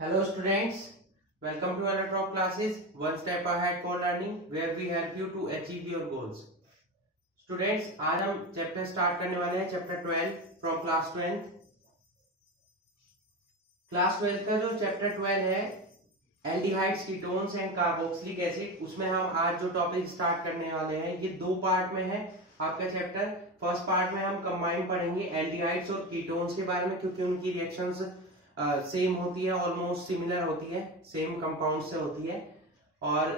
Hello students, welcome to our top classes, one step ahead core learning where we help you to achieve your goals. Students, आज हम chapter start करने वाले हैं chapter 12 from class 12th. Class 12 का जो chapter 12 है aldehydes, ketones and carboxylic acid, उसमें हम आज जो टॉपिक स्टार्ट करने वाले हैं ये दो पार्ट में है आपका चैप्टर. फर्स्ट पार्ट में हम कंबाइन पढ़ेंगे एल्डिहाइड्स और कीटोन्स के बारे में, क्योंकि उनकी रिएक्शंस सेम होती है, ऑलमोस्ट सिमिलर होती है, सेम कंपाउंड से होती है. और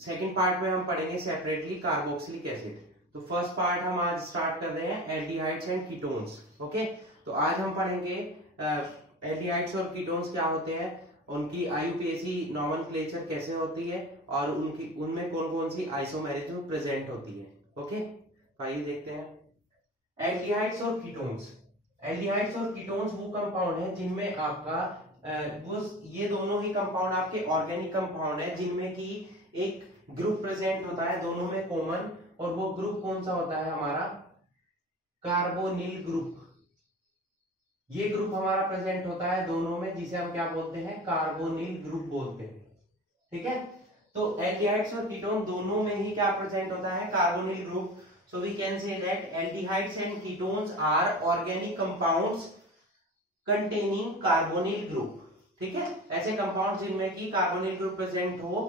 सेकंड पार्ट में हम पढ़ेंगे सेपरेटली कार्बोक्सिलिक एसिड. तो फर्स्ट पार्ट हम आज स्टार्ट कर रहे हैं एल्डिहाइड्स एंड कीटोन्स. ओके, तो आज हम पढ़ेंगे एल्डिहाइड्स और कीटोन्स क्या होते हैं, उनकी आईयूपीएसी नॉमेनक्लेचर कैसे होती है और उनमें कौन कौन सी आइसोमेरिज्म प्रेजेंट होती है. ओके, तो आइए देखते हैं एल्डिहाइड्स और कीटोन्स. एल्डिहाइड्स और कीटोन्स वो कंपाउंड है जिनमें आपका ये दोनों ही कंपाउंड आपके ऑर्गेनिक कंपाउंड है जिनमें की एक ग्रुप प्रेजेंट होता है दोनों में कॉमन, और वो ग्रुप कौन सा होता है हमारा कार्बोनिल ग्रुप. ये ग्रुप हमारा प्रेजेंट होता है दोनों में, जिसे हम क्या बोलते हैं, कार्बोनिल ग्रुप बोलते हैं. ठीक है, तो एल्डिहाइड्स और कीटोन दोनों में ही क्या प्रेजेंट होता है, carbonyl group. So we can say that aldehydes and ketones are organic compounds containing carbonyl group. ठीक है, ऐसे कंपाउंड जिनमें की कार्बोनिल ग्रुप प्रेजेंट हो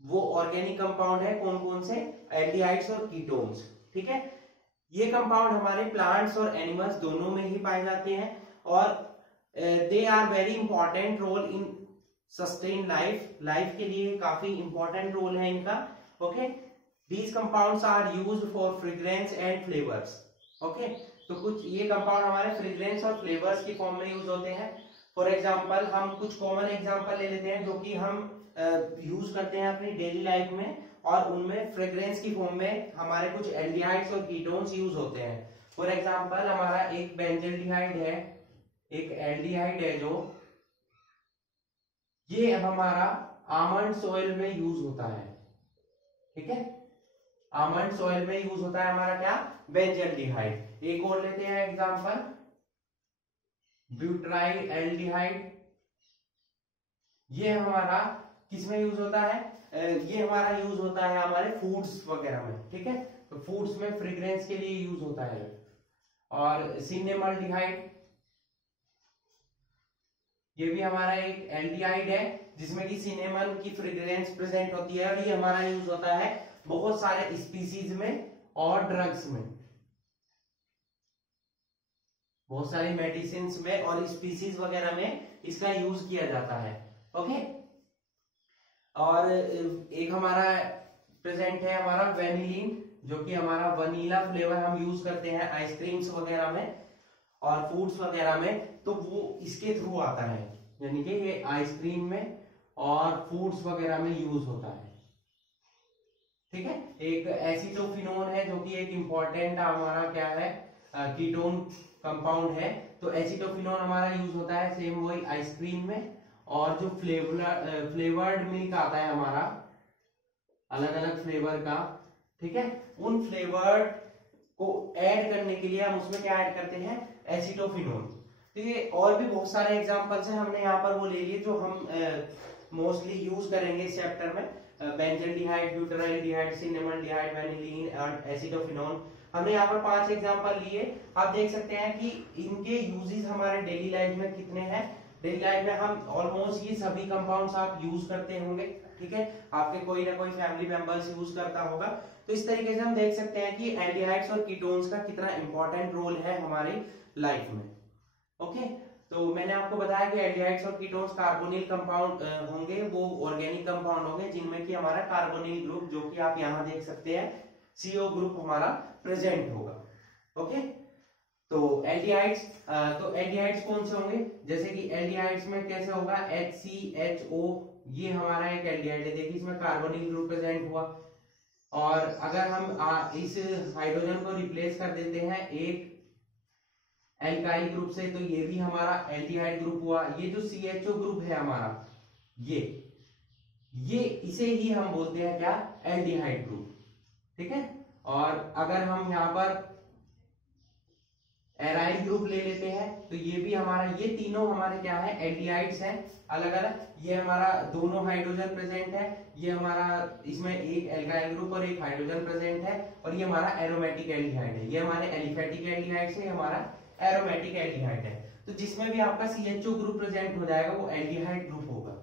वो ऑर्गेनिक कंपाउंड है. कौन कौन से, एल्डिहाइड्स और कीटोन्स. ठीक है, ये कंपाउंड हमारे प्लांट्स और एनिमल्स दोनों में ही पाए जाते हैं और they are very important role in sustain life के लिए काफी इंपॉर्टेंट रोल है इनका. Okay, These compounds are used for fragrance and flavors. Okay, तो कुछ ये कंपाउंड हमारे फ्रेग्रेंस और फ्लेवर्स की फॉर्म में यूज होते हैं. फॉर एग्जांपल हम कुछ कॉमन एग्जांपल ले लेते हैं जो कि हम यूज करते हैं अपनी डेली लाइफ में, और उनमें फ्रेग्रेंस की फॉर्म में हमारे कुछ एल्डिहाइड्स और कीटोन्स यूज होते हैं. फॉर एग्जांपल हमारा एक बेंजल्डिहाइड है, एक एल्डिहाइड है, जो ये हमारा आमंड ऑयल में यूज होता है. ठीक है, आमंड ऑयल में यूज होता है हमारा क्या, बेंजल्डिहाइड. एक और लेते हैं एग्जांपल, ब्यूटाइल एल्डिहाइड. ये हमारा किसमें यूज होता है, ये हमारा यूज होता है हमारे फूड्स वगैरह में. ठीक है, तो फूड्स में फ्रेग्रेंस के लिए यूज होता है. और सिनेमल्डिहाइड, ये भी हमारा एक एल्डिहाइड है जिसमें कि सिनेमन की फ्रेग्रेंस प्रेजेंट होती है, और ये हमारा यूज होता है बहुत सारे स्पीसीज में और ड्रग्स में, बहुत सारी मेडिसिन में और स्पीसीज वगैरह में इसका यूज किया जाता है. ओके, और एक हमारा प्रेजेंट है हमारा वेनिलीन, जो कि हमारा वनीला फ्लेवर हम यूज करते हैं आइसक्रीम्स वगैरह में और फूड्स वगैरह में, तो वो इसके थ्रू आता है, यानी कि ये आइसक्रीम में और फूड्स वगैरह में यूज होता है. ठीक है, एक एसिटोफिनोन है जो कि एक इंपॉर्टेंट हमारा क्या है, कीटोन कंपाउंड है. तो एसिटोफिनोन हमारा यूज होता है सेम वही आइसक्रीम में, और जो फ्लेवर्ड मिल्क आता है हमारा अलग अलग फ्लेवर का, ठीक है, उन फ्लेवर्ड को ऐड करने के लिए हम उसमें क्या ऐड करते हैं, एसिटोफिनोन. तो ये और भी बहुत सारे एग्जांपल्स हैं, हमने यहाँ पर वो ले लिए जो हम मोस्टली यूज करेंगे इस चैप्टर में. बेंजल्डिहाइड, ब्यूटाइल्डिहाइड, सिनेमल्डिहाइड, वेनिलीन और एसिटोफिनोन. हमने यहाँ पर 5 एग्जांपल लिए. आप देख सकते हैं कि इनके यूजेस हमारे डेली लाइफ में कितने हैं. डेली लाइफ में हम ऑलमोस्ट ये सभी कंपाउंड्स आप यूज करते होंगे. ठीक है, आपके कोई ना कोई फैमिली मेंबर्स यूज करता होगा. तो इस तरीके से हम देख सकते हैं कि एल्डिहाइड्स और कीटोन्स का कितना इंपॉर्टेंट रोल है हमारी लाइफ में. ओके, तो मैंने आपको बताया कि एल्डिहाइड्स और कीटोन्स कार्बोनिल कंपाउंड होंगे, वो ऑर्गेनिक कंपाउंड होंगे जिनमें कि हमारा कार्बोनिल ग्रुप, जो कि आप यहाँ देख सकते हैं CO ग्रुप हमारा प्रेजेंट होगा. ओके, तो एल्डिहाइड्स कौन से होंगे, जैसे कि एल्डिहाइड्स में कैसे होगा, HCHO, ये हमारा एक एल्डिहाइड है. देखिए इसमें कार्बोनिल ग्रुप प्रेजेंट हुआ, और अगर हम इस हाइड्रोजन को रिप्लेस कर देते हैं एक एल्काइल ग्रुप से, तो ये भी हमारा एल्डिहाइड ग्रुप हुआ. ये जो CHO ग्रुप है हमारा, ये इसे ही हम बोलते हैं क्या, एल्डिहाइड ग्रुप. ठीक है, और अगर हम यहाँ पर एराइल ग्रुप ले लेते हैं तो ये भी हमारा, ये तीनों हमारे क्या है, एल्डिहाइड्स हैं अलग अलग। ये हमारा दोनों हाइड्रोजन प्रेजेंट है, ये हमारा इसमें एक एल्काइल ग्रुप और एक हाइड्रोजन प्रेजेंट है, और ये हमारा एरोमेटिक एल्डिहाइड है। ये हमारे एलिफेटिक एल्डिहाइड्स है, ये हमारा एरोमेटिक एल्डिहाइड है। तो जिसमें भी आपका CHO ग्रुप प्रेजेंट हो जाएगा वो एल्डिहाइड ग्रुप होगा।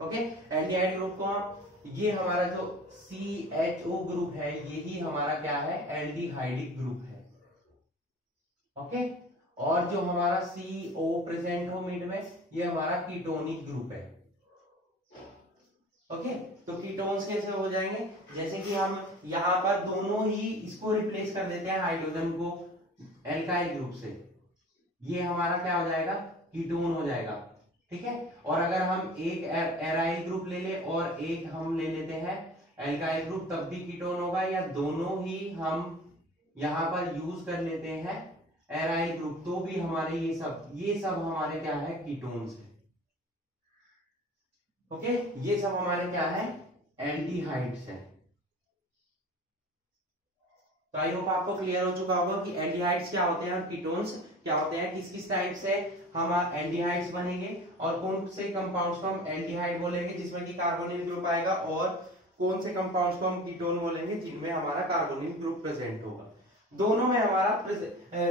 ओके, एल्डिहाइड ग्रुप को, ये हमारा जो CHO ग्रुप है यही हमारा क्या है, एल्डिहाइडिक ग्रुप है। ओके, और जो हमारा CO प्रेजेंट हो मिड में, ये हमारा कीटोनिक ग्रुप है। ओके, तो कीटोन्स कैसे हो जाएंगे, जैसे कि हम यहाँ पर दोनों ही इसको रिप्लेस कर देते हैं हाइड्रोजन को एल्काइल ग्रुप से, ये हमारा क्या हो जाएगा, कीटोन हो जाएगा। ठीक है, और अगर हम एक एराइल ग्रुप ले ले और एक हम ले लेते हैं एल्काइल ग्रुप, तब भी कीटोन होगा, या दोनों ही हम यहाँ पर यूज कर लेते हैं एराइल ग्रुप, तो भी हमारे ये सब हमारे क्या है, कीटोन्स है। ओके, ये सब हमारे क्या है, एल्डिहाइड्स है। तो आई होप आपको क्लियर हो चुका होगा कि एल्डिहाइड्स क्या होते हैं और कीटोन्स क्या होते हैं, किस किस टाइप से हम एल्डिहाइड्स बनेंगे, और कौन से कंपाउंड्स को हम एल्डिहाइड बोलेंगे जिसमें कि कार्बोनिल ग्रुप आएगा, और कौन से कंपाउंड्स को हम कीटोन बोलेंगे जिनमें हमारा कार्बोनिल ग्रुप प्रेजेंट होगा। दोनों में हमारा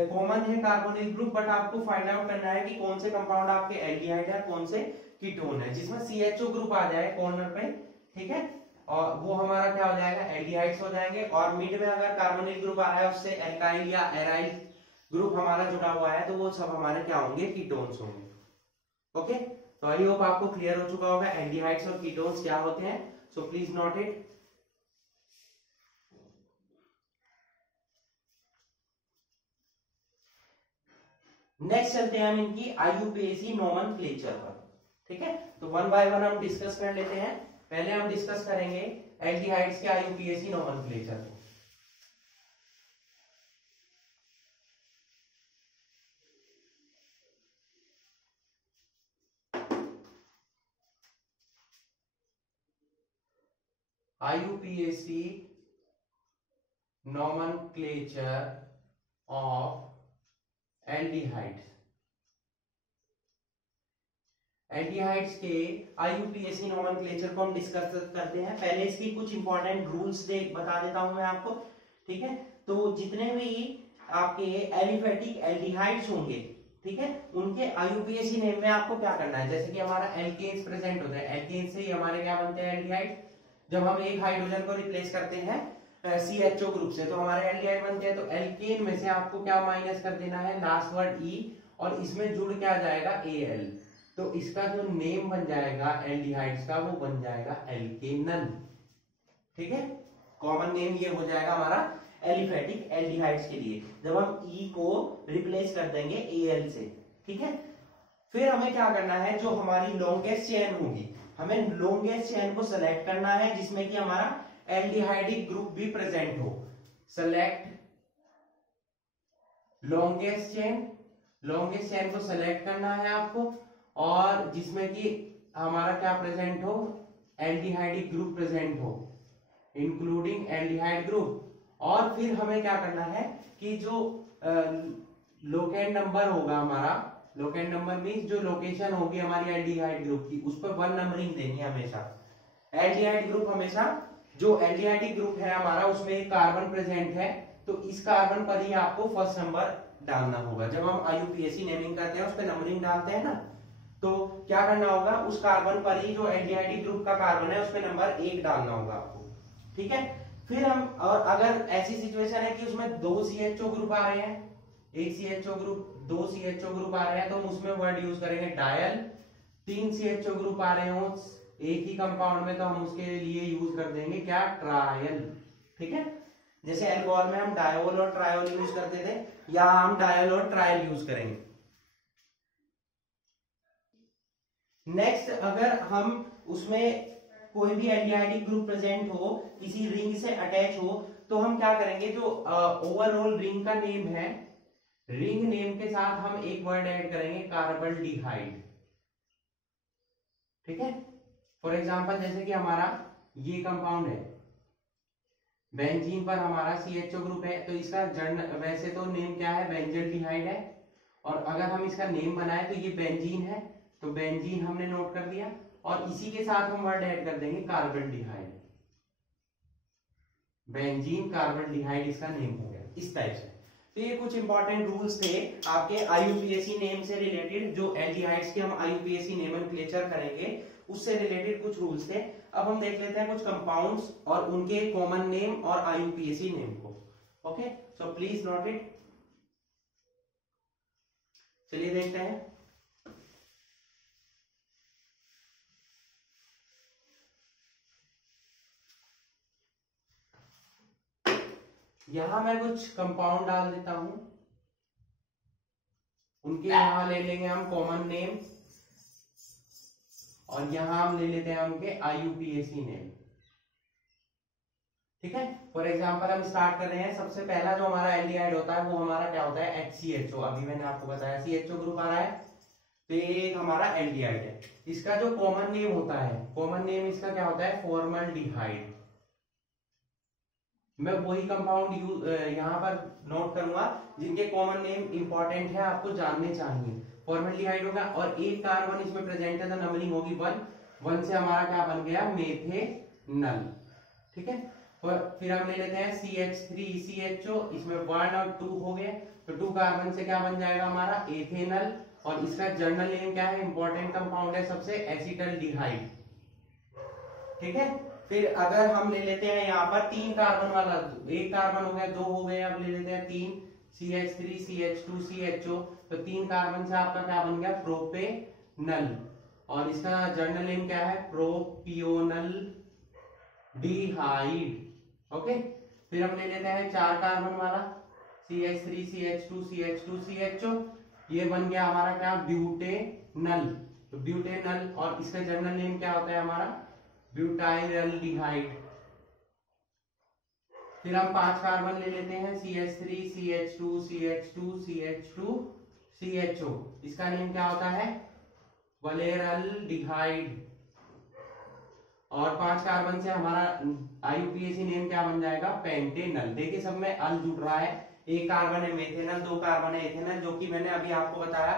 कॉमन है कार्बोनिल ग्रुप, बट आपको फाइंड आउट करना है कि कौन से कंपाउंड आपके एल्डिहाइड है, कौन से कीटोन है। जिसमें CHO ग्रुप आ जाए कॉर्नर पे, ठीक है, और वो हमारा क्या हो जाएगा, एल्डिहाइड्स हो जाएंगे, और मिड में अगर कार्बोनिल ग्रुप आ रहा है उससे एल्काइल या एराइल ग्रुप हमारा जुड़ा हुआ है, तो वो सब हमारे क्या होंगे, कीटोन्स होंगे। ओके, तो आई होप आपको क्लियर हो चुका होगा एल्डिहाइड्स और कीटोन्स क्या होते हैं। So please note it. Next चलते हैं हम इनकी IUPAC नोमेनक्लेचर पर। ठीक है, तो वन बाय वन हम डिस्कस कर लेते हैं। पहले हम डिस्कस करेंगे एल्डिहाइड्स के IUPAC नोमेनक्लेचर को। IUPAC nomenclature of aldehydes। Aldehydes के IUPAC नोमेनक्लेचर को हम डिस्कस करते हैं। पहले इसकी कुछ इंपॉर्टेंट रूल्स बता देता हूं मैं आपको। ठीक है, तो जितने भी आपके एलिफेटिक एल्डिहाइड्स होंगे, ठीक है, उनके IUPAC नेम में आपको क्या करना है, जैसे कि हमारा एल्केन्स प्रेजेंट होता है, एल्केन्स से ही हमारे क्या बनते हैं, एल्डिहाइड। जब हम एक हाइड्रोजन को रिप्लेस करते हैं CHO ग्रुप से, तो हमारे एल्डिहाइड बनते हैं। तो एल्केन में से आपको क्या माइनस कर देना है, लास्ट वर्ड E, और इसमें जुड़ क्या जाएगा, Al। तो इसका जो नेम बन जाएगा एल्डिहाइड्स का, वो बन जाएगा एल्केनन। ठीक है, कॉमन नेम ये हो जाएगा हमारा एलिफेटिक एल्डिहाइड्स के लिए, जब हम E को रिप्लेस कर देंगे Al से। ठीक है, फिर हमें क्या करना है, जो हमारी लॉन्गेस्ट चेन होगी, हमें लॉन्गेस्ट चेन को सेलेक्ट करना है जिसमें कि हमारा एल्डिहाइडिक ग्रुप भी प्रेजेंट हो। Select longest chain, longest chain को सेलेक्ट करना है आपको, और जिसमें कि हमारा क्या प्रेजेंट हो, एल्डिहाइडिक ग्रुप प्रेजेंट हो, इंक्लूडिंग एल्डिहाइड ग्रुप। और फिर हमें क्या करना है कि जो लोकेंड नंबर होगा हमारा, लोकेंड नंबर मींस जो लोकेशन होगी हमारी एल्डिहाइड ग्रुप की, उस पर 1 नंबरिंग देनी है हमेशा। एल्डिहाइड ग्रुप हमेशा, जो एल्डिहाइडिक ग्रुप है हमारा उसमें एक कार्बन प्रेजेंट है, तो इस कार्बन पर ही आपको फर्स्ट नंबर डालना होगा। जब हम IUPAC नेमिंग करते हैं उस पर नंबरिंग डालते हैं ना, तो क्या करना होगा, उस कार्बन पर ही जो एल्डिहाइडिक ग्रुप का कार्बन है उस पर नंबर 1 डालना होगा आपको। ठीक है, फिर हम, और अगर ऐसी सिचुएशन है कि उसमें 2 CHO ग्रुप आ रहे हैं, एक CHO ग्रुप, 2 CHO ग्रुप आ रहे हैं, तो हम उसमें वर्ड यूज करेंगे डायल। 3 CHO ग्रुप आ रहे हो एक ही कंपाउंड में, तो हम उसके लिए यूज कर देंगे क्या, ट्रायल। ठीक है, जैसे अल्कोहल में हम डायोल और ट्रायोल यूज करते थे, या हम डायल और ट्रायल यूज करेंगे। नेक्स्ट, अगर हम उसमें कोई भी एल्डिहाइडिक ग्रुप प्रेजेंट हो, किसी रिंग से अटैच हो, तो हम क्या करेंगे, जो ओवरऑल रिंग का नेम है, रिंग नेम के साथ हम एक वर्ड ऐड करेंगे, कार्बल्डिहाइड। ठीक है, फॉर एग्जांपल जैसे कि हमारा ये कंपाउंड है, बेंजीन पर हमारा CHO ग्रुप है, तो इसका वैसे तो नेम क्या है, बेंजल्डिहाइड है, और अगर हम इसका नेम बनाए तो ये बेंजीन है, तो बेंजीन हमने नोट कर दिया, और इसी के साथ हम वर्ड ऐड कर देंगे कार्बनडिहाइड, बेंजीन कार्बनडिहाइड इसका नेम हो गया इस टाइप से। तो ये कुछ इंपॉर्टेंट रूल्स थे आपके IUPAC नेम से रिलेटेड, जो एल्डिहाइड्स के हम IUPAC नोमेनक्लेचर करेंगे उससे रिलेटेड कुछ रूल्स थे। अब हम देख लेते हैं कुछ कंपाउंड्स और उनके कॉमन नेम और IUPAC नेम को। Okay, so please note it. चलिए देखते हैं। यहां मैं कुछ कंपाउंड डाल देता हूं, उनके यहां ले लेंगे हम कॉमन नेम, और यहां हम ले लेते हैं उनके IUPAC नेम। ठीक है, फॉर एग्जांपल हम स्टार्ट कर रहे हैं। सबसे पहला जो हमारा एल्डिहाइड होता है वो हमारा क्या होता है, HCHO। अभी मैंने आपको बताया CHO ग्रुप आ रहा है, तो ये एक हमारा एल्डिहाइड है। इसका जो कॉमन नेम होता है, कॉमन नेम इसका क्या होता है, फॉर्मल्डिहाइड। मैं वही कंपाउंड यहाँ पर नोट करूंगा जिनके कॉमन नेम इंपॉर्टेंट है, आपको जानने चाहिए। फॉर्मल्डिहाइड होगा, और एक कार्बन इसमें प्रेजेंट है तो नंबरिंग होगी 1 से हमारा क्या बन गया, मेथेनल। ठीक है, और फिर हम ले लेते हैं CH3CHO, इसमें 1 और 2 हो गए, तो 2 कार्बन से क्या बन जाएगा हमारा, एथेनल, और इसका जर्नल नेम क्या है, इंपॉर्टेंट कंपाउंड है सबसे, एसिटल्डिहाइड। ठीक है, फिर अगर हम ले लेते हैं यहाँ पर 3 कार्बन वाला, एक कार्बन हो गया, 2 हो गए, अब ले लेते हैं 3, CH3CH2CHO, तो 3 कार्बन से आपका क्या बन गया, प्रोपेनल, और इसका जर्नल नेम क्या है, प्रोपियोनल डिहाइड। ओके, फिर हम ले लेते हैं 4 कार्बन वाला, CH3CH2CH2CHO, ये बन गया हमारा क्या, ब्यूटेनल, तो ब्यूटेनल, और इसका जर्नल नेम क्या होता है हमारा, ब्यूटाइलडिहाइड। फिर हम 5 कार्बन ले लेते हैं, CH3CH2CH2CH2CHO, इसका नेम क्या होता है, वलेरल्डिहाइड, और 5 कार्बन से हमारा IUPAC नेम क्या बन जाएगा, पेंटेनल। देखिए सब में अल जुड़ रहा है, एक कार्बन है मेथेनल, 2 कार्बन है एथेनल, जो कि मैंने अभी आपको बताया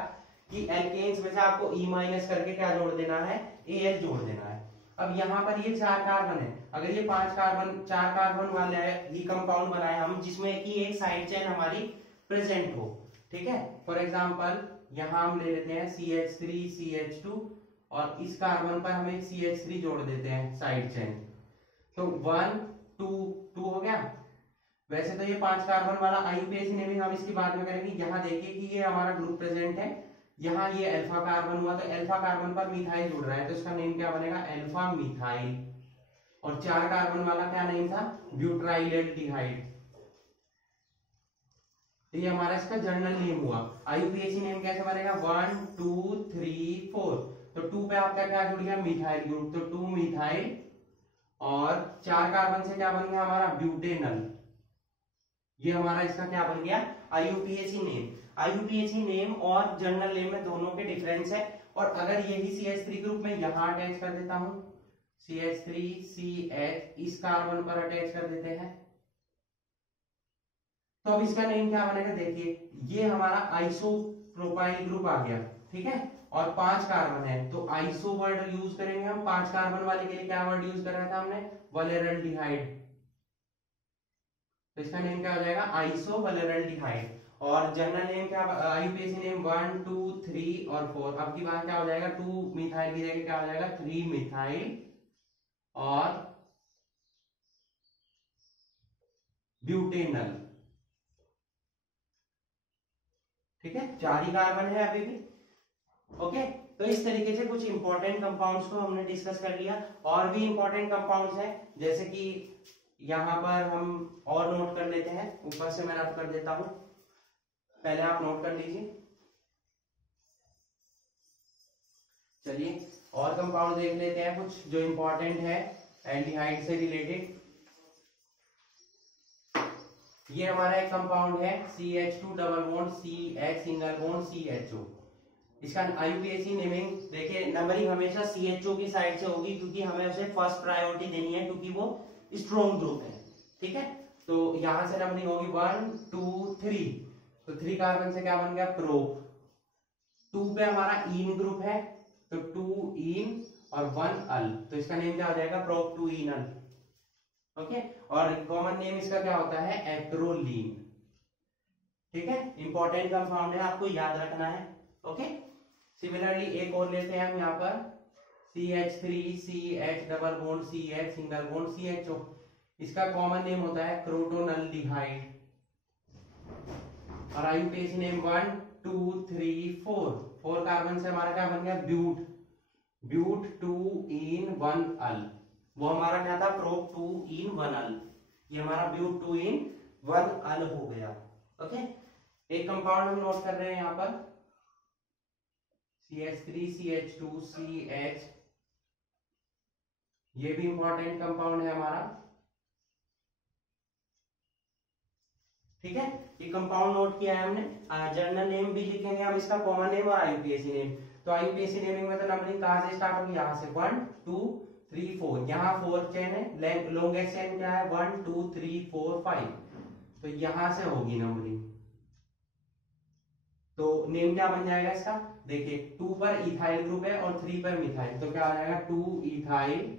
कि एल्केन्स में से आपको E- करके क्या जोड़ देना है, Al जोड़ देना है। अब यहाँ पर ये 4 कार्बन है, अगर ये 4 कार्बन वाले ये कंपाउंड बनाए हम, जिसमें कि एक साइड चेन हमारी प्रेजेंट हो। ठीक है, फॉर एग्जांपल यहाँ हम ले लेते हैं CH3CH2, और इस कार्बन पर हम एक CH3 जोड़ देते हैं साइड चेन, तो 1 2 2 हो गया। वैसे तो ये 5 कार्बन वाला IUPAC नेमिंग हम इसकी बात में करेंगे। यहाँ देखिए कि ये हमारा ग्रुप प्रेजेंट है, यहाँ ये अल्फा कार्बन हुआ, तो अल्फा कार्बन पर मिथाइल जुड़ रहा है, तो इसका नेम क्या बनेगा, अल्फा मिथाइल, और 4 कार्बन वाला क्या नेम था, ब्यूटाइलडिहाइड। तो ये हमारा इसका जर्नल नेम हुआ। IUPAC नेम कैसे बनेगा, 1 2 3 4, तो 2 पे आपका क्या जुड़ गया, मिथाइल ग्रुप, तो 2 मिथाइल, और 4 कार्बन से क्या बन गया हमारा, ब्यूटेनल। ये हमारा इसका क्या बन गया, IUPAC नेम। IUPAC नेम और जर्नल नेम में दोनों के डिफरेंस है, और अगर यही CH3 ग्रुप में यहां अटैच कर देता हूं, CH3CH इस कार्बन पर अटैच कर देते हैं, तो अब इसका नेम क्या बनेगा, देखिए ये हमारा आइसोप्रोपाइल ग्रुप आ गया। ठीक है, और 5 कार्बन है, तो आइसो वर्ड यूज करेंगे हम। 5 कार्बन वाले के लिए क्या वर्ड यूज कर रहा था हमने, वलेरल्डिहाइड, तो इसका नेम क्या हो जाएगा, आइसोवलेरल्डिहाइड। और जर्नल नेम क्या, IUPAC नेम 1 2 3 और 4। अब की बात क्या हो जाएगा, 2 मिथाइल की जगह क्या हो जाएगा, 3 मिथाइल और ब्यूटेनल। ठीक है, 4 ही कार्बन है अभी भी। ओके, तो इस तरीके से कुछ इंपॉर्टेंट कंपाउंड्स को हमने डिस्कस कर लिया। और भी इंपॉर्टेंट कंपाउंड्स हैं, जैसे कि यहां पर हम और नोट कर लेते हैं, ऊपर से मैं नोट कर देता हूं, पहले आप नोट कर लीजिए। चलिए और कंपाउंड देख लेते हैं कुछ जो इंपॉर्टेंट है एल्डिहाइड से रिलेटेड। ये हमारा एक कंपाउंड है CH2 double bond CH single bond CHO। इसका IUPAC नेमिंग देखिए, नंबरिंग हमेशा CHO की साइड से होगी, क्योंकि हमें उसे फर्स्ट प्रायोरिटी देनी है, क्योंकि वो स्ट्रॉन्ग ग्रुप है। ठीक है, तो यहां से नंबरिंग होगी 1 2 3, तो 3 कार्बन से क्या बन गया प्रोप। 2 पे हमारा इन ग्रुप है, तो 2 इन और 1 अल, तो इसका नेम क्या हो जाएगा प्रोप 2 इन अल। ओके, और कॉमन नेम इसका क्या होता है एक्रोलीन। ठीक है, इंपॉर्टेंट कंपाउंड है, आपको याद रखना है। ओके, सिमिलरली एक और लेते हैं हम यहाँ पर CH3 CH double bond CH single bond CHO, इसका कॉमन नेम होता है क्रोटोनल्डिहाइड, और आईयूपीएसी नेम 1 2 3 4, 4 कार्बन से हमारा क्या बन गया ब्यूट, ब्यूट 2 इन 1 अल, वो हमारा क्या था प्रोप 2 इन 1 अल, ये हमारा ब्यूट 2 इन 1 अल हो गया। ओके, एक कंपाउंड हम नोट कर रहे हैं यहाँ पर CH3 CH2 CH, ये भी इंपॉर्टेंट कंपाउंड है हमारा। ठीक है, ये कंपाउंड नोट किया है हमने, जर्नल नेम भी लिखेंगे हम इसका, कॉमन नेम और आईयूपीएसी नेम। तो आईयूपीएसी नेमिंग में तो नंबरिंग कहां से स्टार्ट होगी, यहां से 1 2 3 4, यहाँ 4 चेन है, लॉन्गेस्ट चेन क्या है 1 2 3 4 5, तो यहां से होगी नंबरिंग। तो नेम क्या बन जाएगा इसका, देखिए 2 पर इथाइल ग्रुप है और 3 पर मिथाइल, तो क्या हो जाएगा 2 इथाइल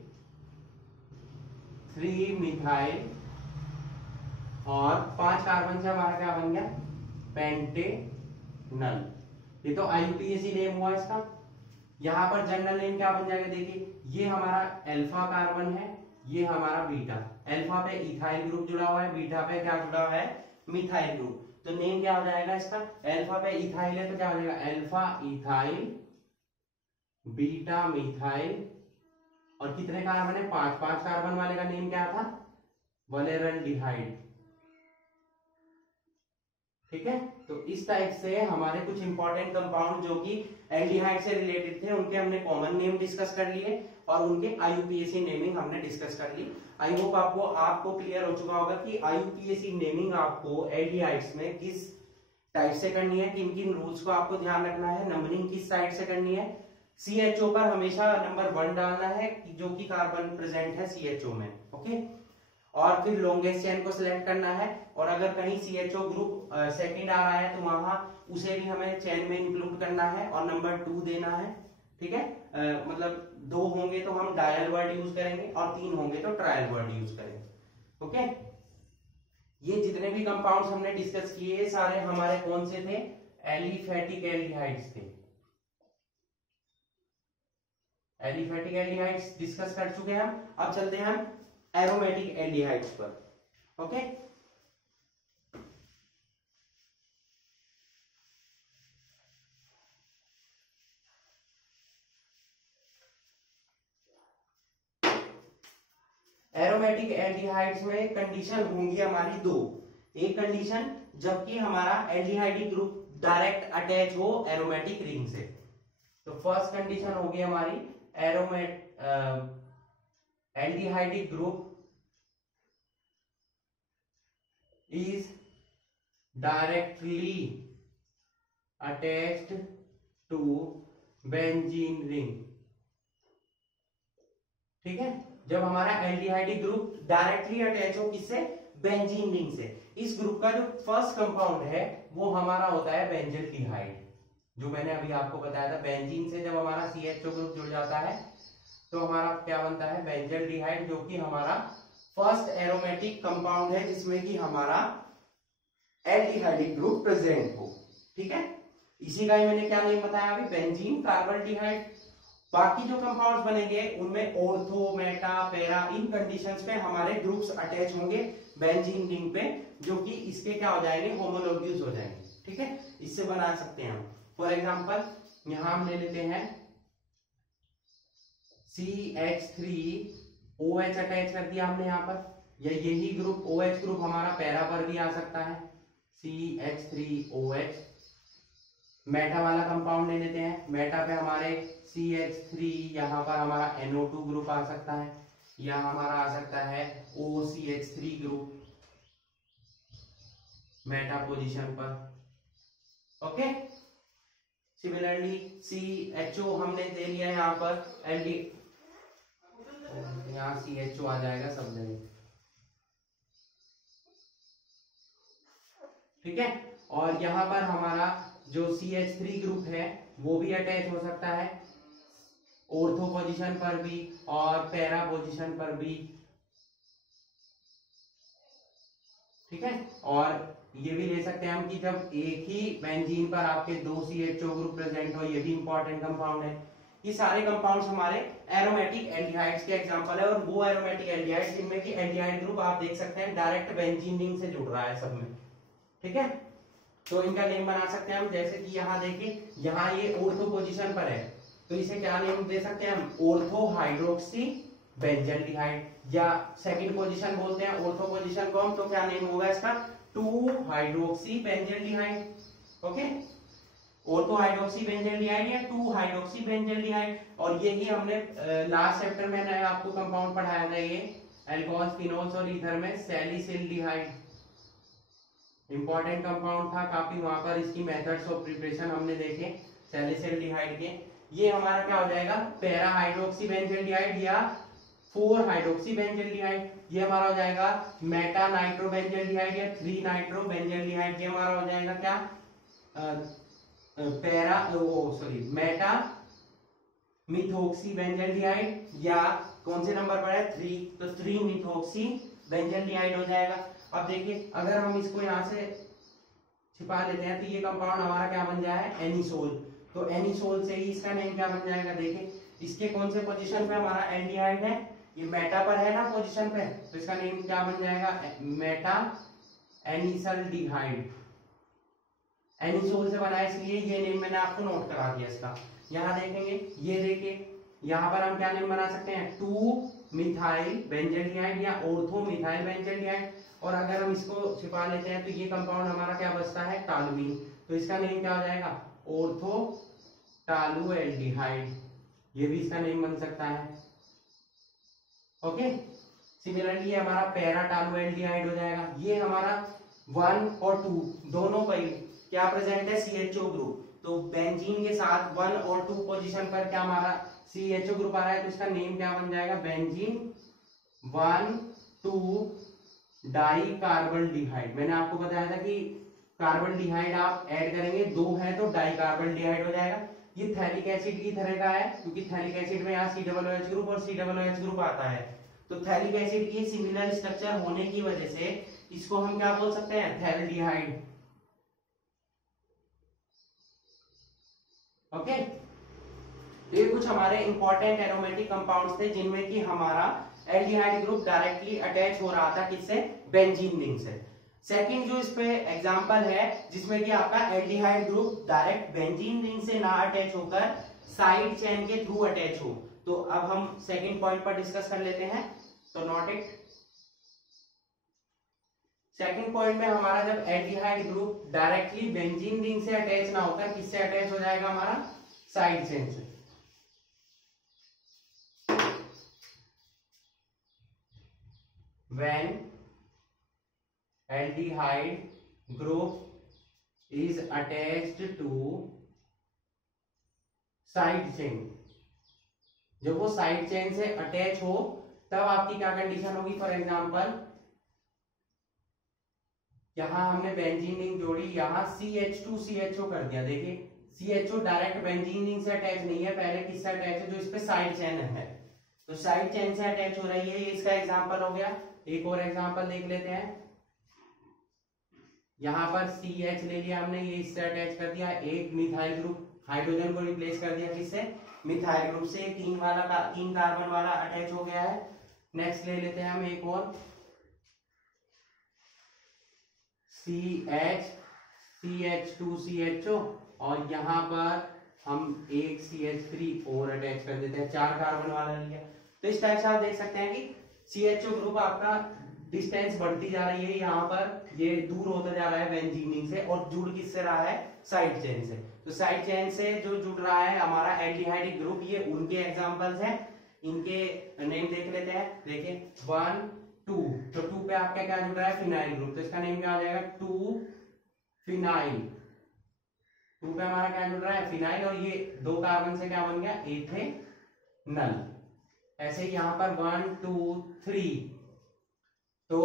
3 मिथाइल, और 5 कार्बन से हमारा क्या बन गया पेंटेनल। ये तो आईयूपीएसी नेम हुआ इसका। यहां पर जनरल नेम क्या बन जाएगा, देखिए ये हमारा अल्फा कार्बन है, ये हमारा बीटा, अल्फा पे इथाइल ग्रुप जुड़ा हुआ है, बीटा पे क्या जुड़ा हुआ है मिथाइल ग्रुप, तो नेम क्या हो जाएगा इसका, अल्फा पे इथाइल है तो क्या हो जाएगा अल्फा इथाइल बीटा मिथाइल, और कितने कार्बन है 5, 5 कार्बन वाले का नेम क्या था वलेरल्डिहाइड। ठीक है, तो इस टाइप से हमारे कुछ इंपॉर्टेंट कंपाउंड जो कि एल्डिहाइड से रिलेटेड थे उनके हमने कॉमन नेम डिस्कस कर लिए, और उनके आईयूपीएसी नेमिंग हमने डिस्कस कर ली। आई होप आपको क्लियर हो चुका होगा कि आईयूपीएसी नेमिंग आपको एल्डिहाइड्स में किस टाइप से करनी है, किन किन रूल्स को आपको ध्यान रखना है, नंबरिंग किस साइड से करनी है। CHO पर हमेशा नंबर 1 डालना है जो कि कार्बन प्रेजेंट है CHO में। ओके, और फिर लॉन्गेस्ट चेन को सिलेक्ट करना है, और अगर कहीं CHO ग्रुप सेकंड आ रहा है तो वहां उसे भी हमें चेन में इंक्लूड करना है और नंबर 2 देना है। ठीक है, मतलब 2 होंगे तो हम डायल वर्ड यूज करेंगे और 3 होंगे तो ट्रायल वर्ड यूज करेंगे। ओके, ये जितने भी कंपाउंड्स हमने डिस्कस किए सारे हमारे कौन से थे, एलिफेटिक एल्डिहाइड्स थे। एलिफेटिक एल्डिहाइड्स डिस्कस कर चुके हैं हम, अब चलते हैं हम एरोमेटिक एल्डिहाइड्स पर। ओके, एरोमेटिक एल्डिहाइड्स में कंडीशन होंगी हमारी 2। एक कंडीशन जबकि हमारा एल्डिहाइडिक ग्रुप डायरेक्ट अटैच हो एरोमेटिक रिंग से, तो फर्स्ट कंडीशन होगी हमारी aldehydic group is directly attached to benzene ring। ठीक है, जब हमारा एल्डिहाइडिक ग्रुप डायरेक्टली अटैच हो किससे, बेंजीन रिंग से। इस ग्रुप का जो फर्स्ट कंपाउंड है वो हमारा होता है बेंजल्डिहाइड, जो मैंने अभी आपको बताया था। बेंजीन से जब हमारा CHO ग्रुप जुड़ जाता है तो हमारा क्या बनता है बेंजल्डिहाइड, जो कि हमारा फर्स्ट एरोमेटिक कंपाउंड है जिसमें कि हमारा एल्डिहाइडिक ग्रुप प्रेजेंट हो। ठीक है, इसी का ही मैंने क्या नेम बताया अभी, बेंजीन कार्बल्डिहाइड। बाकी जो कंपाउंड्स बनेंगे उनमें ऑर्थो मेटा पैरा इन कंडीशंस पे हमारे ग्रुप्स अटैच होंगे बेंजीन रिंग पे, जो कि इसके क्या हो जाएंगे होमोलोग्यूज हो जाएंगे। ठीक है, इससे बना सकते हैं हम। फॉर एग्जांपल यहां हम ले लेते हैं CH3OH अटैच कर दिया हमने यहाँ पर, या यही ग्रुप OH ग्रुप हमारा पैरा पर भी आ सकता है CH3OH। मेटा वाला कंपाउंड ले लेते हैं, मेटा पे हमारे CH3, यहाँ पर हमारा NO2 ग्रुप आ सकता है, या हमारा आ सकता है OCH3 ग्रुप मेटा पोजीशन पर। ओके, सिमिलरली CHO हमने दे लिया यहाँ पर एल्डी, यहाँ CHO आ जाएगा सब जगह। ठीक है। और यहाँ पर हमारा जो CH3 ग्रुप है वो भी अटैच हो सकता है ऑर्थो पोजीशन पर भी और पैरा पोजीशन पर भी, ठीक है। और ये भी ले सकते हैं हम कि जब एक ही बेंजीन पर आपके दो CHO ग्रुप प्रेजेंट हो, ये भी इंपॉर्टेंट कंपाउंड है। ये सारे कंपाउंड्स हमारे एरोमेटिक एल्डिहाइड्स के एग्जांपल है, और वो एरोमेटिक एल्डिहाइड्स जिनमें कि एल्डिहाइड ग्रुप आप देख सकते हैं डायरेक्ट बेंजीन रिंग से जुड़ रहा है सब में, ठीक है। तो इनका नेम बना सकते हैं हम, जैसे कि यहाँ देखिए, यहाँ ये ऑर्थो पोजीशन पर है तो इसे क्या नेम दे सकते हैं हम, ऑर्थो हाइड्रोक्सी बेंजल्डिहाइड, या सेकंड पोजीशन बोलते हैं ऑर्थो पोजीशन को हम, तो क्या नेम होगा इसका, 2 hydroxy benzaldehyde, okay. Ortho hydroxy benzaldehyde या 2 हाइड्रोक्सी बेंजल्डिहाइड। और यही हमने लास्ट चैप्टर में मैंने आपको कंपाउंड पढ़ाया था, ये अल्कोहल्स, फिनोल्स और ईथर में सैलिसिल्डिहाइड, इंपॉर्टेंट कंपाउंड था काफी, वहां पर इसकी मेथड्स ऑफ प्रिपरेशन हमने देखे सैलिसिल्डिहाइड के। ये हमारा क्या हो जाएगा, पैरा हाइड्रोक्सी बेंजल्डिहाइड या 4 हाइड्रोक्सी बेंजल्डिहाइड। ये हमारा हो जाएगा मेटा नाइट्रो बेंजल्डिहाइड या 3 नाइट्रो बेंजल्डिहाइड। ये हमारा हो जाएगा क्या, मेटा मिथोक्सी बेंजल्डिहाइड, या कौन से नंबर पर है, 3, तो 3 मिथोक्सी बेंजल्डिहाइड हो जाएगा। अब देखिए अगर हम इसको यहाँ से छिपा लेते हैं तो ये कंपाउंड हमारा क्या बन जाए, एनिसोल। तो एनिसोल से ही इसका नेम क्या बन जाएगा, देखिए इसके कौन से पोजीशन पे हमारा एल्डिहाइड है, ये मेटा पर है ना पोजीशन पे, तो इसका नेम क्या बन जाएगा, मेटा एनिसल्डिहाइड। एनिसोल से बना है इसलिए ये नेम मैंने आपको नोट करा दिया इसका। यहाँ देखेंगे, ये देखिए यहाँ पर हम क्या नेम बना सकते हैं, 2 मिथाइल बेंजल्डिहाइड या ऑर्थो मिथाइल बेंजल्डिहाइड। और अगर हम इसको छिपा लेते हैं तो ये कंपाउंड हमारा क्या बचता है, टालुइन, तो इसका नेम क्या हो जाएगा, ऑर्थो टालुएल्डिहाइड, ये भी इसका नेम बन सकता है, ओके। सिमिलरली ये हमारा पैरा टालुएल्डिहाइड हो जाएगा। ये हमारा 1 और 2 दोनों पर क्या प्रेजेंट है, CHO ग्रुप, तो बेंजीन के साथ 1 और 2 पोजीशन पर क्या हमारा CHO ग्रुप आ रहा है, तो इसका नेम क्या बन जाएगा, बेंजीन 1,2 डाई कार्बल्डिहाइड। मैंने आपको बताया था कि कार्बल्डिहाइड आप ऐड करेंगे, 2 है तो डाई कार्बल्डिहाइड हो जाएगा। ये थैलिक एसिड की तरह का है, क्योंकि थैलिक एसिड में यहाँ COOH ग्रुप और COOH ग्रुप आता है, तो थैलिक एसिड की सिमिलर स्ट्रक्चर होने की वजह से इसको हम क्या बोल सकते हैं, थैल्डिहाइड, ओके। ये कुछ हमारे इंपॉर्टेंट एरोमेटिक कंपाउंड्स थे जिनमें कि हमारा एल्डिहाइड ग्रुप डायरेक्टली अटैच हो रहा था, किससे, बेंजीन रिंग से। सेकंड जो इस पे एग्जांपल है जिसमें कि आपका aldehyde group direct benzene ring से ना अटैच होकर साइड चेन के थ्रू अटैच हो, तो अब हम सेकंड पॉइंट पर डिस्कस कर लेते हैं, तो नोट इट। सेकंड पॉइंट में हमारा जब aldehyde group directly benzene ring से अटैच ना होकर किससे अटैच हो जाएगा, हमारा साइड चेन से। When aldehyde group is attached to side chain, जब वो साइड चेन से अटैच हो तब आपकी क्या कंडीशन होगी, फॉर एग्जांपल यहां हमने बेंजीन रिंग जोड़ी, यहां CH2CHO कर दिया। देखिए CHO डायरेक्ट बेंजीन रिंग से अटैच नहीं है, पहले किससे अटैच है, जो इस पे साइड चेन है, तो साइड चेन से अटैच हो रही है, ये इसका एग्जांपल हो गया। एक और एग्जांपल देख लेते हैं, यहां पर CH ले लिया हमने, ये इससे अटैच कर दिया, एक मिथाइल ग्रुप हाइड्रोजन को रिप्लेस कर दिया किससे, मिथाइल ग्रुप से, 3 कार्बन वाला अटैच हो गया है। नेक्स्ट ले लेते हैं हम एक और, CH CH2CHO, और यहाँ पर हम एक CH3 और अटैच कर देते हैं, 4 कार्बन वाला लिया। तो इस टाइप से आप देख सकते हैं कि CHO ग्रुप आपका डिस्टेंस बढ़ती जा रही है, यहाँ पर ये दूर होता जा रहा है बेंजीन रिंग से, और जुड़ किससे रहा है, साइड चेन से। तो साइड चेन से जो जुड़ रहा है हमारा एल्डिहाइड ग्रुप, ये उनके एग्जांपल्स हैं, इनके नेम देख लेते हैं। देखिए 1 2, तो 2 पे आपका क्या जुड़ रहा है, फिनाइल ग्रुप, तो इसका नेम क्या हो जाएगा, 2 फिनाइल। 2 पे हमारा क्या जुड़ रहा है, फिनाइल, और ये 2 कार्बन से क्या बन गया, एथेनल। ऐसे ही यहाँ पर 1 2 3, तो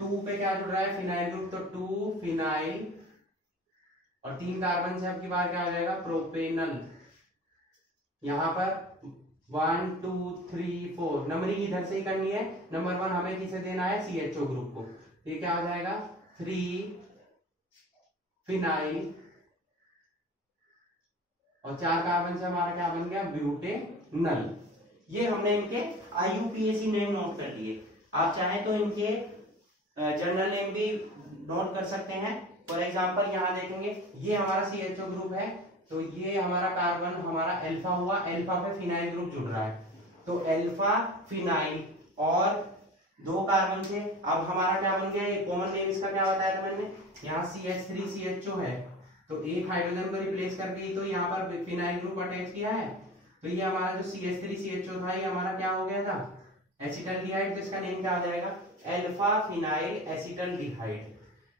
2 पे क्या जुड़ रहा है, फिनाइल ग्रुप, तो 2 फिनाइल और 3 कार्बन से आपकी बार क्या हो जाएगा, प्रोपेनल। यहाँ पर 1 2 3 4 नंबरिंग इधर से ही करनी है। नंबर 1 हमें किसे देना है, CHO ग्रुप को। ये क्या हो जाएगा, 3 फिनाइल, और 4 कार्बन से हमारा क्या बन गया, ब्यूटेनल। ये हमने इनके IUPAC नेम नोट कर लिए। आप चाहें तो इनके जनरल नेम भी नोट कर सकते हैं। फॉर एग्जांपल यहाँ देखेंगे, ये हमारा CHO ग्रुप है, तो ये हमारा कार्बन हमारा अल्फा हुआ, अल्फा पे फिनाइल ग्रुप जुड़ रहा है, तो अल्फा फिनाइल। और 2 कार्बन से अब हमारा क्या बन गया, ये कॉमन नेम इसका क्या बताया था मैंने, यहाँ CH3 CHO है, तो एक हाइड्रोजन को रिप्लेस करके ही तो यहाँ पर फिनाइल ग्रुप अटैच किया है। तो ये हमारा जो CH3 CHO था, ये हमारा क्या हो गया था, एसिटल्डिहाइड। तो इसका नेम क्या हो जाएगा, अल्फा फिनाइल एसिटल्डिहाइड।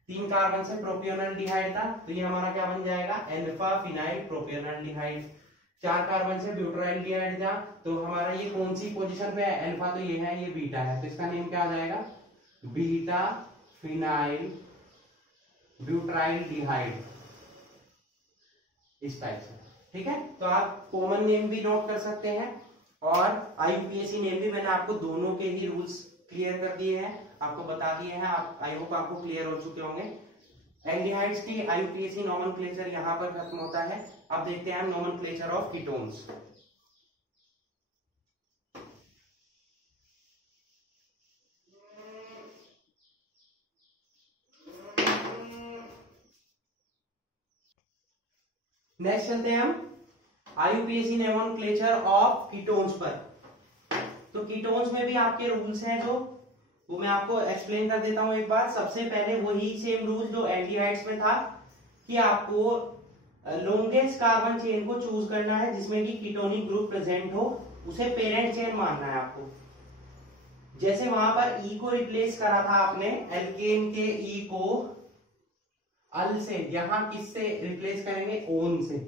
3 कार्बन से प्रोपियोनल्डिहाइड था, तो ये हमारा क्या बन जाएगा, अल्फा फिनाइल प्रोपियोनल्डिहाइड। 4 कार्बन से ब्यूटाइलडिहाइड था, तो हमारा ये कौन सी पोजीशन पे है, अल्फा तो ये है, ये बीटा है, तो इसका नेम क्या हो जाएगा, बीटा फिनाइल ब्यूटाइलडिहाइड, इस टाइप से। ठीक है, तो आप कॉमन नेम भी नोट कर सकते हैं और IUPAC नेम भी। मैंने आपको दोनों के ही रूल्स क्लियर कर दिए हैं, आपको बता दिए हैं। आप आई होप आपको क्लियर हो चुके होंगे। एल्डिहाइड्स की IUPAC नोमेनक्लेचर यहाँ पर खत्म होता है। अब देखते हैं नोमेनक्लेचर ऑफ कीटोन्स। नेक्स्ट चलते हैं हम IUPAC नोमेनक्लेचर ऑफ कीटोन्स पर। तो कीटोन्स में भी आपके रूल्स हैं, जो वो मैं आपको एक्सप्लेन कर देता हूं एक बार। सबसे पहले वही सेम रूल जो एल्डिहाइड्स में था, कि आपको लॉन्गेस्ट कार्बन चेन को चूज करना है जिसमें कि कीटोनिक ग्रुप प्रेजेंट हो, उसे पेरेंट चेन मानना है आपको। जैसे वहां पर ई को रिप्लेस करा था आपने, एल्केन के ई को अल से, यहां किससे रिप्लेस करेंगे, ओन से,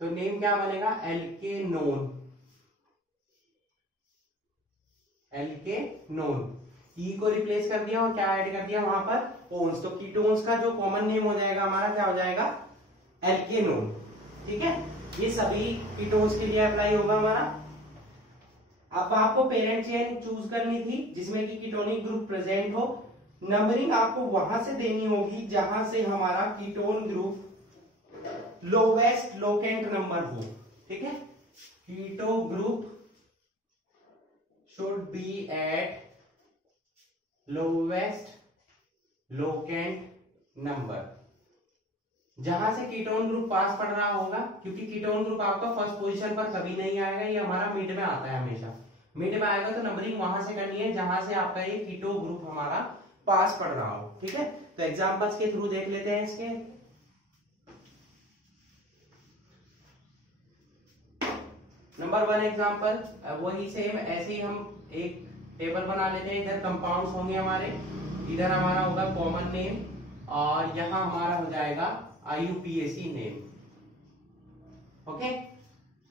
तो नेम क्या बनेगा, एल्केनोन। एल्केनोन, ई को रिप्लेस कर दिया और क्या ऐड कर दिया वहां पर, ओन्स। तो कीटोन्स का जो कॉमन नेम हो जाएगा हमारा, क्या हो जाएगा, एल्केनोन। ठीक है, ये सभी कीटोन्स के लिए अप्लाई होगा हमारा। अब आपको पेरेंट चेन चूज करनी थी जिसमें कि कीटोनिक ग्रुप प्रेजेंट हो। नंबरिंग आपको वहां से देनी होगी जहां से हमारा ketone group lowest locant number हो। ठीक है, keto group should be at lowest locant number, जहां से कीटोन ग्रुप पास पड़ रहा होगा, क्योंकि कीटोन ग्रुप आपका फर्स्ट पोजीशन पर कभी नहीं आएगा, ये हमारा मिड में आता है हमेशा। मिड में आएगा तो नंबरिंग वहां से करनी है जहां से आपका ये कीटो ग्रुप हमारा पास पड़ रहा हो। ठीक है, तो एग्जांपल्स के थ्रू देख लेते हैं इसके। नंबर 1 एग्जांपल, वही सेम ऐसे ही हम एक टेबल बना लेते हैं। इधर कंपाउंड्स होंगे हमारे, इधर हमारा होगा कॉमन नेम, और यहां हमारा हो जाएगा IUPAC name. Okay,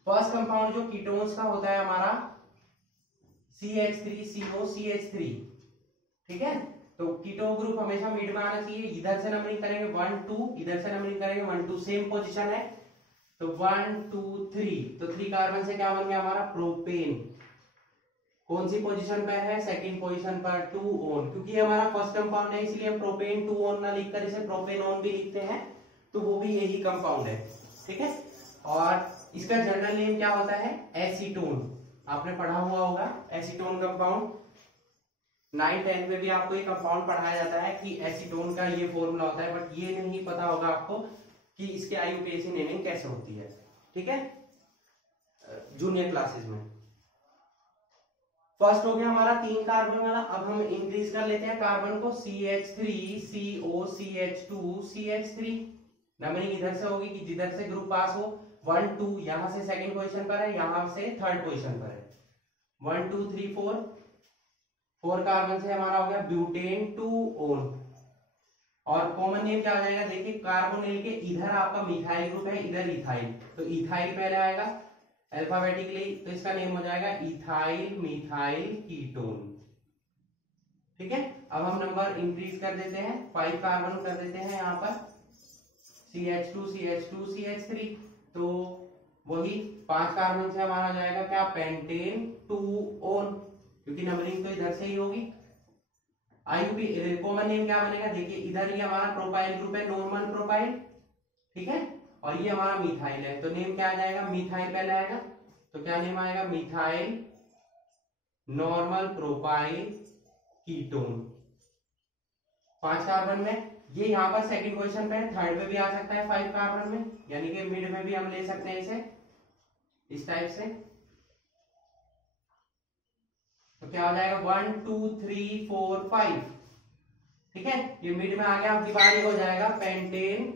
first compound जो कीटोन्स का होता है हमारा CH3COCH3। ठीक है, तो कीटो ग्रुप हमेशा मिड में आना चाहिए। इधर से नंबरिंग करेंगे 1 2, इधर से नंबरिंग करेंगे 1 2, सेम पोजीशन है, तो 1 2 3, तो 3 कार्बन से क्या बन गया हमारा, प्रोपेन। कौन सी पोजीशन पर है, सेकंड पोजीशन पर, 2 ओन। क्योंकि ये हमारा फर्स्ट कंपाउंड है इसलिए हम प्रोपेन 2 ओन ना लिखकर इसे प्रोपेनोन भी लिखते हैं, तो वो भी यही कंपाउंड है। ठीक है, और इसका जनरल नेम क्या होता है, एसीटोन। आपने पढ़ा हुआ होगा एसीटोन कंपाउंड, 9 10 में भी आपको ये कंपाउंड पढ़ाया जाता है कि एसीटोन का ये फॉर्मूला होता है, बट ये नहीं पता होगा आपको कि इसके IUPAC नेमिंग कैसे होती है। ठीक है, जूनियर क्लासेस में। फर्स्ट हो गया हमारा 3 कार्बन वाला। अब हम इंक्रीज कर लेते हैं कार्बन को, CH3COCH2 CH3। नंबरिंग इधर से होगी कि जिधर से ग्रुप पास हो। 1 2 यहां से सेकंड पोजीशन पर है, यहां से थर्ड पोजीशन पर है। 1 2 3 4, 4 कार्बन से हमारा हो गया ब्यूटेन 2 ओन। और कॉमन नेम क्या हो जाएगा, देखिए कार्बोनिल के इधर आपका मिथाइल ग्रुप है, इधर इथाइल, तो इथाइल पहले आएगा अल्फाबेटिकली, तो इसका नेम हो जाएगा इथाइल मिथाइल कीटोन। ठीक है, अब हम नंबर इंक्रीज कर देते हैं, 5 कार्बन कर देते हैं यहाँ पर CH2 CH2 CH3, तो वही 5 कार्बन से हमारा हो जाएगा क्या, पेंटेन 2-ओन, क्योंकि नंबरिंग तो इधर से ही होगी। IUP कॉमन नेम क्या बनेगा, देखिए इधर ये हमारा प्रोपाइल ग्रुप है, नॉर्मल प्रोपाइल, ठीक है, और ये हमारा मिथाइल है, तो नेम क्या आ जाएगा, मिथाइल पहले आएगा, तो क्या नेम आएगा, methyl normal propyl ketone. 5 carbon में, ये यहाँ पर सेकंड पोजीशन पे है, थर्ड में भी आ सकता है 5 कार्बन में, यानी कि मिड में भी हम ले सकते हैं इसे इस टाइप से। तो क्या हो जाएगा 1 2 3 4 5, ठीक है, ये मिड में आ गया। अब डिवाइड हो जाएगा पेंटेन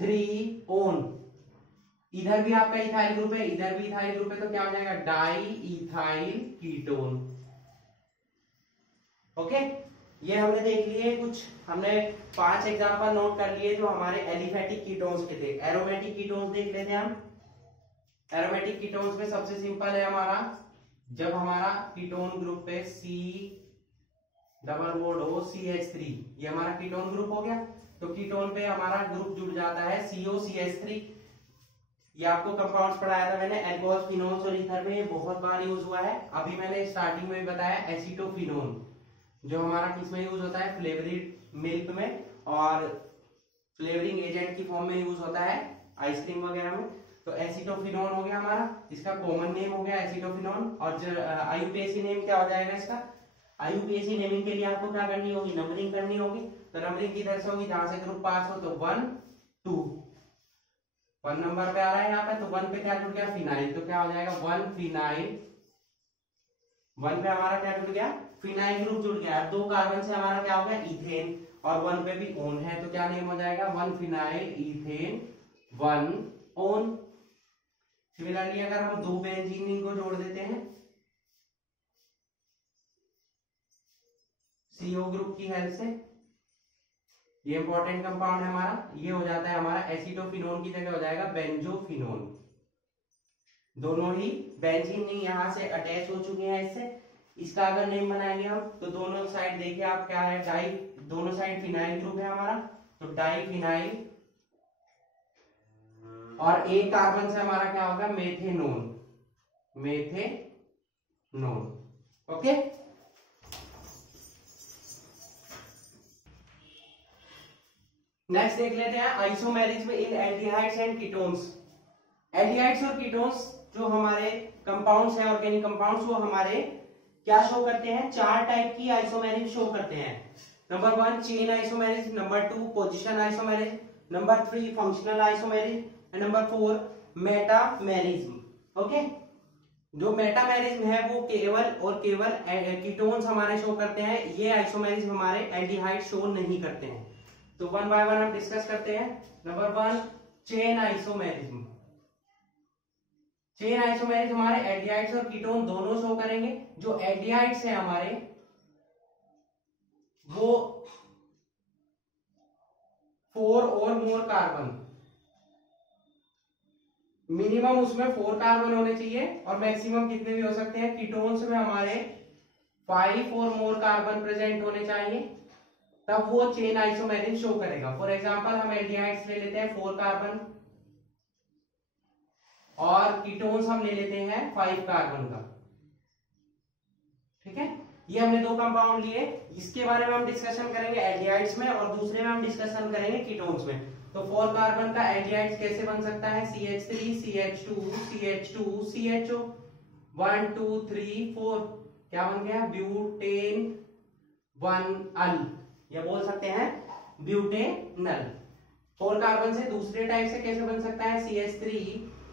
3-ओन, इधर भी आपका इथाइल ग्रुप है, इधर भी इथाइल ग्रुप है, तो क्या हो जाएगा, डाई इथाइल कीटोन। ओके, ये हमने देख लिए कुछ, हमने 5 एग्जांपल नोट कर लिए जो हमारे एलिफेटिक कीटोन्स के थे। एरोमेटिक कीटोन्स देख लेते हैं हम। एरोमेटिक कीटोन्स में सबसे सिंपल है हमारा, जब हमारा कीटोन ग्रुप पे C डबल बॉन्ड हो CH3, ये हमारा कीटोन ग्रुप हो गया, तो कीटोन पे हमारा ग्रुप जुड़ जाता है COCH3। ये आपको कंपाउंड्स पढ़ाया था मैंने, अल्कोहल, फिनोल्स और ईथर में, ये बहुत बार यूज हुआ है। अभी मैंने स्टार्टिंग में भी बताया एसीटोफिनोन, जो हमारा किसमें यूज होता है, फ्लेवरिंग मिल्क में, और फ्लेवरिंग एजेंट की फॉर्म में यूज होता है आइसक्रीम वगैरह में। तो एसीटोफिनोन हो गया हमारा, इसका कॉमन नेम हो गया एसीटोफिनोन। और IUPAC नेम क्या हो जाएगा इसका, IUPAC नेमिंग के लिए आपको क्या करनी होगी, नंबरिंग करनी होगी। तो नंबरिंग किधर से होगी, जहां से ग्रुप पास हो, तो 1 2, 1 नंबर पे आ रहा है यहाँ पे, तो 1 पे क्या जुड़ गया, फिनाइल, तो क्या हो जाएगा 1 फिनाइल, 1 पे हमारा क्या जुड़ गया, फिनाइल ग्रुप जुड़ गया। 2 कार्बन से हमारा क्या हो गया, इथेन, और 1 पे भी ओन है, तो क्या नेम हो जाएगा, 1 फिनाइल इथेन 1-ओन। सिमिलरली अगर हम 2 बेंजीन को जोड़ देते हैं CO ग्रुप की हेल्प से, ये इंपॉर्टेंट कंपाउंड है हमारा, ये हो जाता है हमारा एसीटोफिनोन की जगह हो जाएगा बेंजोफिनोन। दोनों ही बेंजीन यहां से अटैच हो चुके हैं इससे। इसका अगर नेम बनाएंगे हम, तो दोनों साइड देखिए आप क्या है, डाई, दोनों साइड फिनाइल ग्रुप है हमारा, तो डाई फिनाइल, और एक कार्बन से हमारा क्या होगा, मेथेनोन, मेथेनोन। ओके, नेक्स्ट देख लेते हैं isomerism in aldehydes and ketones. Aldehydes और कीटोन्स जो हमारे कंपाउंड्स हैं, ऑर्गेनिक कंपाउंड्स, वो हमारे क्या शो करते हैं, 4 टाइप की आइसोमेरिज्म शो करते हैं। Number 1 chain isomerism, number 2 position isomerism, number 3 functional isomerism, and number 4 metamerism. Okay, जो मेटामेरिज्म है वो केवल और केवल कीटोन्स हमारे शो करते हैं, ये आइसोमेरिज्म हमारे एल्डिहाइड शो नहीं करते हैं। तो 1 बाय 1 हम डिस्कस करते हैं। Number 1 chain isomerism. Chain isomerism हमारे एल्डिहाइड्स और कीटोन दोनों शो करेंगे। जो एल्डिहाइड्स है हमारे, वो 4 और मोर कार्बन, मिनिमम उसमें 4 कार्बन होने चाहिए, और मैक्सिमम कितने भी हो सकते हैं। कीटोन्स में हमारे 5 और मोर कार्बन प्रेजेंट होने चाहिए, तब वो चेन आइसोमेरिज्म शो करेगा। फॉर एग्जांपल हम एल्डिहाइड्स ले लेते हैं 4 कार्बन, और कीटोन्स हम ले लेते हैं 5 कार्बन का, ठीक है। ये हमने 2 कंपाउंड लिए, इसके बारे में हम डिस्कशन करेंगे एल्डिहाइड्स में, और दूसरे में हम डिस्कशन करेंगे कीटोन्स में। तो 4 कार्बन का एल्डिहाइड्स कैसे बन सकता है, CH3 CH2 CH2 CHO, 1 2 3 4, क्या बन गया, ब्यूटेन 1-अल, या बोल सकते हैं ब्यूटेनल। 4 कार्बन से दूसरे टाइप से कैसे बन सकता है, CH3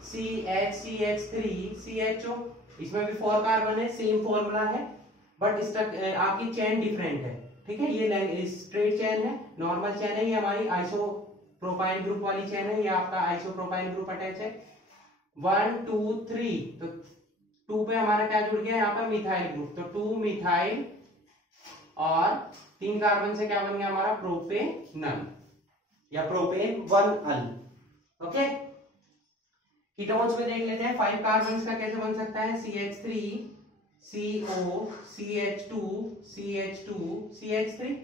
CH3 CHO, इसमें भी 4 कार्बन है, सेम फॉर्मूला है, बट आपकी चेन डिफरेंट है, ठीक है। ये स्ट्रेट चेन है, नॉर्मल चेन है, ये हमारी आइसो प्रोपाइल ग्रुप वाली चेन है, ये आपका आइसो प्रोपाइल ग्रुप अटैच है। 1 2 3, तो 2 पे हमारा क्या जुड़ गया यहाँ पर, मिथाइल ग्रुप, तो 2 मिथाइल, और 3 कार्बन से क्या बन गया हमारा, प्रोपेनल, या प्रोपेन 1-अल। ओके, कीटोन्स में देख लेते हैं 5 कार्बन का कैसे बन सकता है, CH3 CO CH2 CH2 CH3,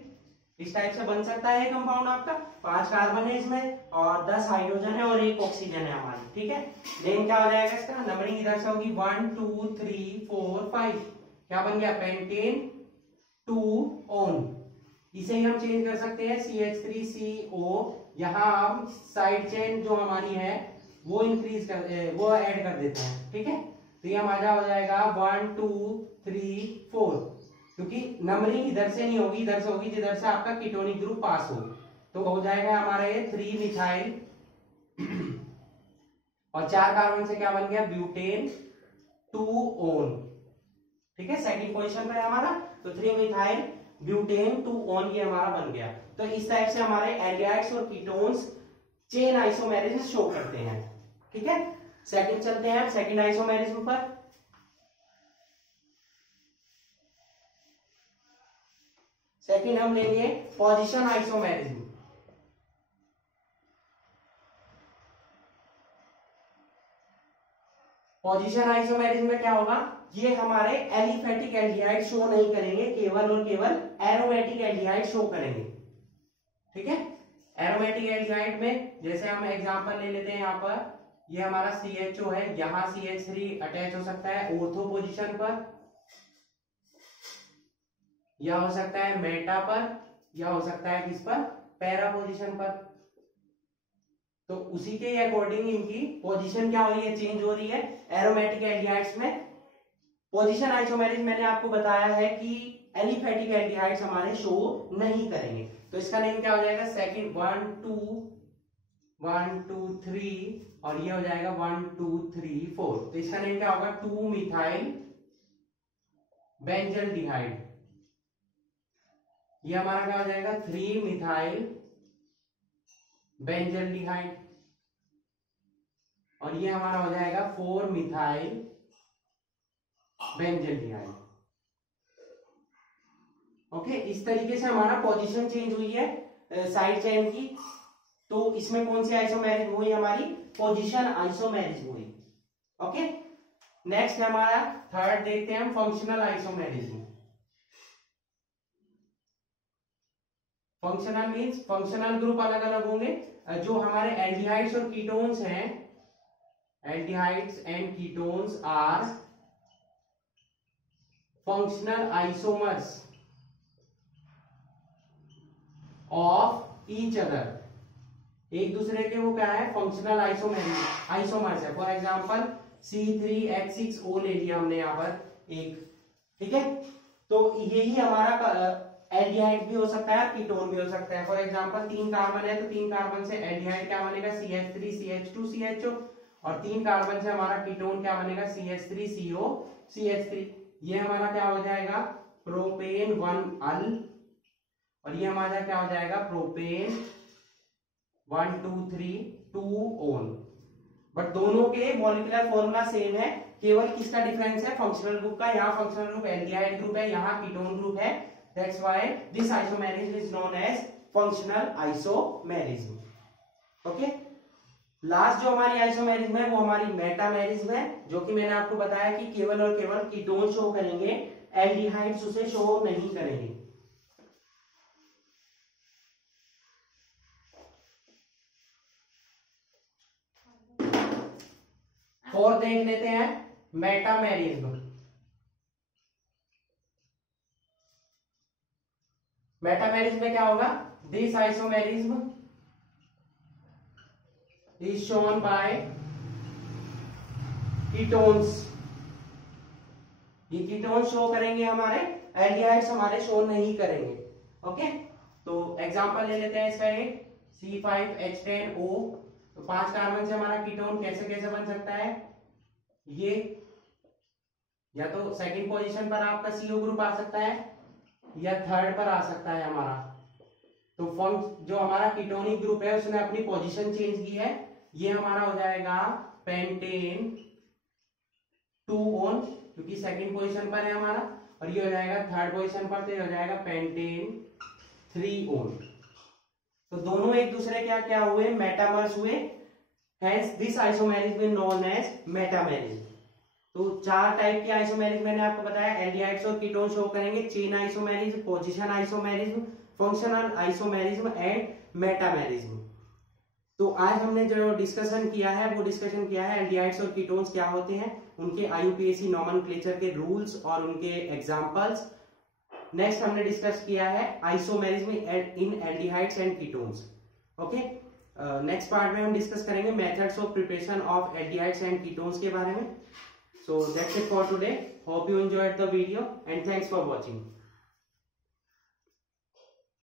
इस टाइप से बन सकता है कंपाउंड आपका। 5 कार्बन है इसमें और 10 हाइड्रोजन है और 1 ऑक्सीजन है हमारी, ठीक है। नेम क्या हो जाएगा इसका, नंबरिंग इधर से होगी 1 2 3 4 5, क्या बन गया, पेंटेन 2 ओन। इसे ही हम चेंज कर सकते हैं CH3CO, यहाँ हम साइड चेन जो हमारी है वो इंक्रीज कर वो ऐड कर देते हैं, ठीक है। तो ये हमारा हो जाएगा 1 2 3 4, क्योंकि नंबरिंग इधर से नहीं होगी, इधर से होगी जिधर से आपका कीटोनिक ग्रुप पास हो। तो हो जाएगा हमारा ये 3 मिथाइल और 4 कार्बन से क्या बन गया, ब्यूटेन 2 ओन, ठीक है। सेकंड पोजीशन पे हमारा, तो 3 मिथाइल ब्यूटेन 2 ओन ये हमारा बन गया। तो इस टाइप से हमारे एल्डिहाइड्स और कीटोन्स चेन आइसोमेरिज्म शो करते हैं, ठीक है। सेकंड चलते हैं सेकंड आइसोमेरिज्म पर। सेकंड हम लेंगे पोजीशन आइसोमेरिज्म। पोजीशन आइसोमेरिज्म में क्या होगा, ये हमारे एलिफेटिक एल्डिहाइड शो नहीं करेंगे, केवल और केवल एरोमेटिक एल्डिहाइड शो करेंगे, ठीक है। एरोमेटिक एल्डिहाइड में जैसे हम एग्जांपल ले लेते हैं, यहाँ पर ये हमारा CHO है, यहाँ CH3 अटैच हो सकता है ऑर्थो पोजीशन पर, या हो सकता है मेटा पर, या हो सकता है किस पर, पैरा पोजीशन पर। तो उसी के अकॉर्डिंग इनकी पोजीशन क्या हो रही है, चेंज हो रही है। एरोमेटिक एल्डिहाइड्स में पोजीशन आइसोमेरिज्म मैंने आपको बताया है कि एलिफेटिक एल्डिहाइड्स हमारे शो नहीं करेंगे। तो इसका नेम क्या हो जाएगा, सेकंड 1 2 3 और ये हो जाएगा 1 2 3 4। तो इसका नेम क्या होगा, 2 मिथाइल बेंजल्डिहाइड। ये हमारा क्या हो जाएगा, 3 मिथाइल बेंजल्डिहाइड और ये हमारा हो जाएगा 4 मिथाइल बेंजल्डिहाइड। ओके, इस तरीके से हमारा पोजीशन चेंज हुई है साइड चेन की। तो इसमें कौन सी आइसोमेरिज्म हुई, हमारी पोजीशन आइसोमेरिज्म हुई। ओके, नेक्स्ट हमारा थर्ड देखते हैं हम, functional isomerism. Functional means functional group अलग अलग होंगे। जो हमारे एल्डिहाइड्स और कीटोन्स हैं, aldehydes and ketones are functional isomers of each other. एक दूसरे के वो क्या है, फंक्शनल आइसोमर्स है। फॉर एग्जांपल C3H6O ले लिया हमने यहाँ पर एक, ठीक है। तो यही हमारा एल्डिहाइड भी हो सकता है, कीटोन भी हो सकता है। फॉर एग्जांपल 3 कार्बन है तो 3 कार्बन से एल्डिहाइड क्या बनेगा, CH3 CH2 CHO, और 3 कार्बन से हमारा कीटोन क्या बनेगा, CH3 CO CH3। ये हमारा क्या हो जाएगा, प्रोपेन 1 अल, और ये हमारा क्या हो जाएगा, प्रोपेन 1 2 3 2 ओन। बट दोनों के मॉलिक्यूलर फॉर्मूला सेम है, केवल किसका डिफरेंस है, फंक्शनल ग्रुप का। यहाँ फंक्शनल ग्रुप एल्डिहाइड ग्रुप है, यहाँ कीटोन ग्रुप है। That's why this isomerism is known as functional isomerism. Okay? Last जो हमारी आइसोमेरिज्म है वो हमारी मेटामेरिज्म है, जो कि मैंने आपको बताया कि केवल और केवल कीटोन शो करेंगे, एल्डिहाइड्स उसे शो नहीं करेंगे। और देख लेते हैं मेटामेरिज्म। मेटामेरिज्म में क्या होगा, this isomerism is shown by ketones. ये कीटोन शो करेंगे हमारे, एल्डिहाइड्स हमारे शो नहीं करेंगे। ओके, तो एग्जांपल ले लेते हैं इसका एक C5H10O। तो 5 कार्बन से हमारा कीटोन कैसे कैसे बन सकता है, ये या तो सेकंड पोजीशन पर आपका CO ग्रुप आ सकता है या थर्ड पर आ सकता है हमारा। तो जो हमारा कीटोनिक ग्रुप है उसने अपनी पोजीशन चेंज की है। ये हमारा हो जाएगा पेंटेन 2 ओन, क्योंकि सेकंड पोजीशन पर है हमारा, और ये हो जाएगा थर्ड पोजीशन पर, तो ये हो जाएगा पेंटेन 3 ओन। तो दोनों एक दूसरे क्या क्या हुए, मेटामर्स हुए। Hence this isomerism is known as metamerism. तो 4 टाइप के आइसोमेरिज्म मैंने आपको बताया, एल्डिहाइड्स और कीटोन शो करेंगे, chain isomerism, position isomerism, functional isomerism and metamerism. तो आज हमने जो डिस्कशन किया है वो डिस्कशन किया है एल्डिहाइड्स और कीटोन्स क्या होते हैं, उनके IUPAC नॉमेनक्लेचर के रूल्स और उनके एग्जांपल्स। नेक्स्ट हमने डिस्कस किया है isomerism in aldehydes and ketones. Okay, next part में हम डिस्कस करेंगे methods of preparation of aldehydes and ketones के बारे में। So that's it for today, hope you enjoyed the video and thanks for watching.